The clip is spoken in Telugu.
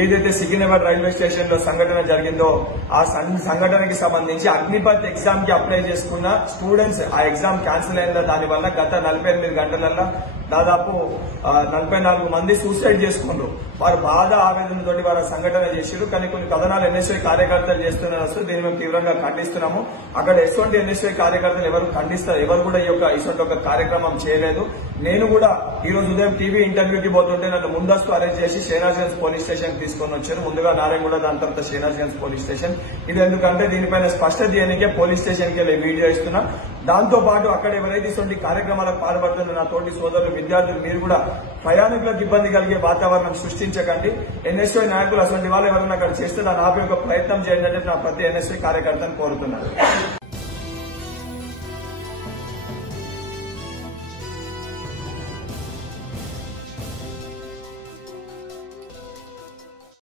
ఏదైతే సికింద్రాబాద్ రైల్వే స్టేషన్ లో సంఘటన జరిగిందో ఆ సంఘటనకి సంబంధించి అగ్నిపత్ ఎగ్జామ్ కి అప్లై చేసుకున్న స్టూడెంట్స్ ఆ ఎగ్జామ్ క్యాన్సిల్ అయిన దానివల్ల గత 48 గంటలలో దాదాపు 44 మంది సూసైడ్ చేసుకున్నారు. వారు బాధ ఆవేదనతోటి వారు సంఘటన చేశారు. కానీ కొన్ని కథనాలు ఎన్ఎస్ఐ కార్యకర్తలు చేస్తున్నారు. దీన్ని మేము తీవ్రంగా ఖండిస్తున్నాము. అక్కడ ఎటువంటి ఎన్ఎస్ఐ కార్యకర్తలు ఎవరు కూడా ఇటువంటి ఒక కార్యక్రమం చేయలేదు. నేను కూడా ఈ రోజు ఉదయం టీవీ ఇంటర్వ్యూకి పోతుంటే నన్ను ముందస్తు అరెస్ట్ చేసి షేనాజ్గంజ్ పోలీస్ స్టేషన్ తీసుకొని వచ్చారు. ముందుగా నారాయణగూడ, దాని తర్వాత షేనాజ్గంజ్ పోలీస్ స్టేషన్. ఇది ఎందుకంటే దీనిపైన స్పష్టత చేయడానికే పోలీస్ స్టేషన్ కి వీడియో ఇస్తున్నా. దాంతో పాటు అక్కడ ఎవరైతే ఇటువంటి కార్యక్రమాలకు పాల్పడుతున్న నా తోటి సోదరులు, విద్యార్థులు, మీరు కూడా ప్రయాణికులకు ఇబ్బంది కలిగే వాతావరణం సృష్టించకండి. ఎన్ఎస్ఐ నాయకులు అటువంటి వాళ్ళు ఎవరైనా అక్కడ చేస్తే దాన్ని ఆపే ఒక ప్రయత్నం చేయండి అంటే నా ప్రతి ఎన్ఎస్ఐ కార్యకర్తను కోరుతున్నాను.